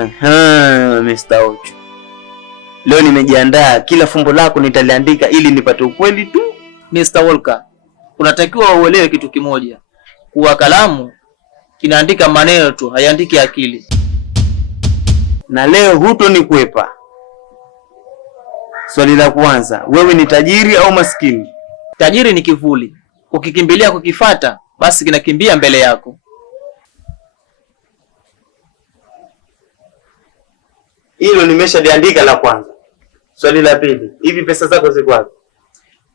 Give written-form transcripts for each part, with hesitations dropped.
Aha, Mr. Ochu. Leo nimejiandaa, kila fumbo lako nitaliandika ili nipate ukweli tu. Mr. Walker, unatakiwa uelewe kitu kimoja. Kuwa kalamu kinaandika maneno tu, haiandiki akili. Na leo hutonikwepa. Swali la kwanza, wewe ni tajiri au maskini? Tajiri ni kivuli. Ukikimbilia kukifata, basi kinakimbia mbele yako. Hilo nimeshaliandika la kwanza. Swali la pili, hivi pesa zako ziko wapi?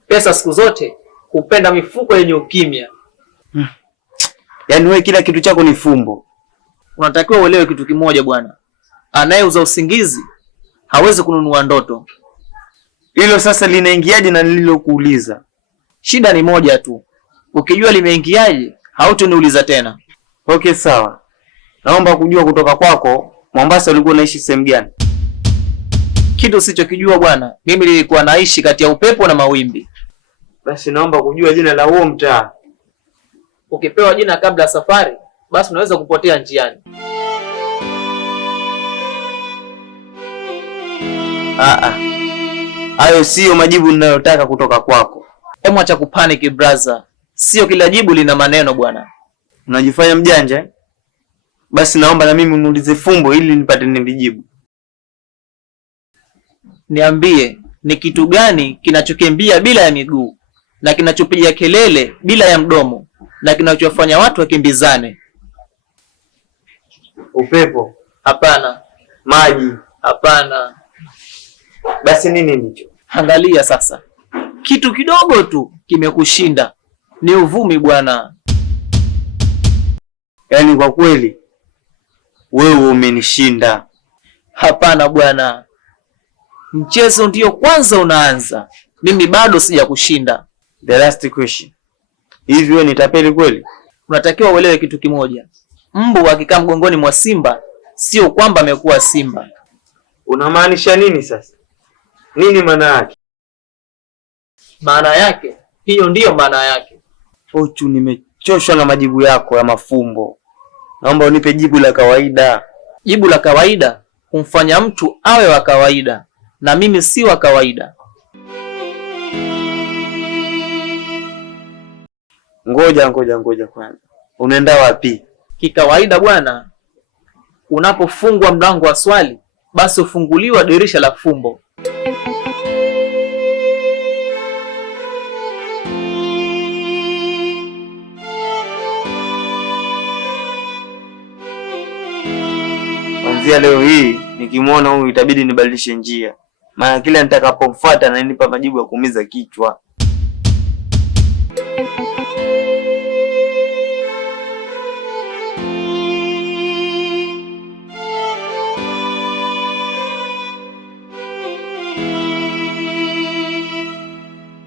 Pesa siku zote hupenda mifuko yenye ukimya. Yaani wewe kila kitu chako ni fumbo. Unatakiwa uelewe kitu kimoja bwana. Anayeuza usingizi hawezi kununua ndoto. Hilo sasa linaingiaje na nililokuuliza? Shida ni moja tu. Ukijua limeingiaje, hautoniuliza tena. Okay, sawa. Naomba kujua kutoka kwako, Mombasa ulikuwa unaishi sehemu gani? Kitu usichokijua bwana, mimi nilikuwa naishi kati ya upepo na mawimbi. Basi naomba kujua jina la huo mtaa. Ukipewa jina kabla ya safari, basi unaweza kupotea njiani. Hayo sio majibu ninayotaka kutoka kwako. Hebu acha kupanic brother. Sio kila jibu lina maneno bwana. Unajifanya mjanja? Basi naomba na mimi uniulize fumbo ili nipate nilijibu. Niambie, ni kitu gani kinachokimbia bila ya miguu na kinachopiga kelele bila ya mdomo na kinachofanya watu wakimbizane? Upepo? Hapana. Maji? Hapana. Basi nini hicho? Angalia sasa. Kitu kidogo tu kimekushinda. Ni uvumi bwana. Yaani kwa kweli wewe umenishinda. Hapana bwana. Mchezo ndio kwanza unaanza. Mimi bado sijakushinda. The last question. Hivi wewe ni tapeli kweli? Unatakiwa uelewe kitu kimoja. Mbu akikaa mgongoni mwa simba sio kwamba amekuwa simba. Unamaanisha nini sasa? Nini maana yake? Maana yake, hiyo ndiyo maana yake. Ochu, nimechoshwa na majibu yako ya mafumbo. Naomba unipe jibu la kawaida. Jibu la kawaida humfanya mtu awe wa kawaida, na mimi si wa kawaida. Ngoja kwanza. Unaenda wapi? Kikawaida bwana, unapofungwa mlango wa swali, basi ufunguliwa dirisha la fumbo. Kuanzia leo hii nikimwona huyu itabidi nibadilishe njia. Maana kila nitakapomfuata ananipa majibu ya kuumiza kichwa.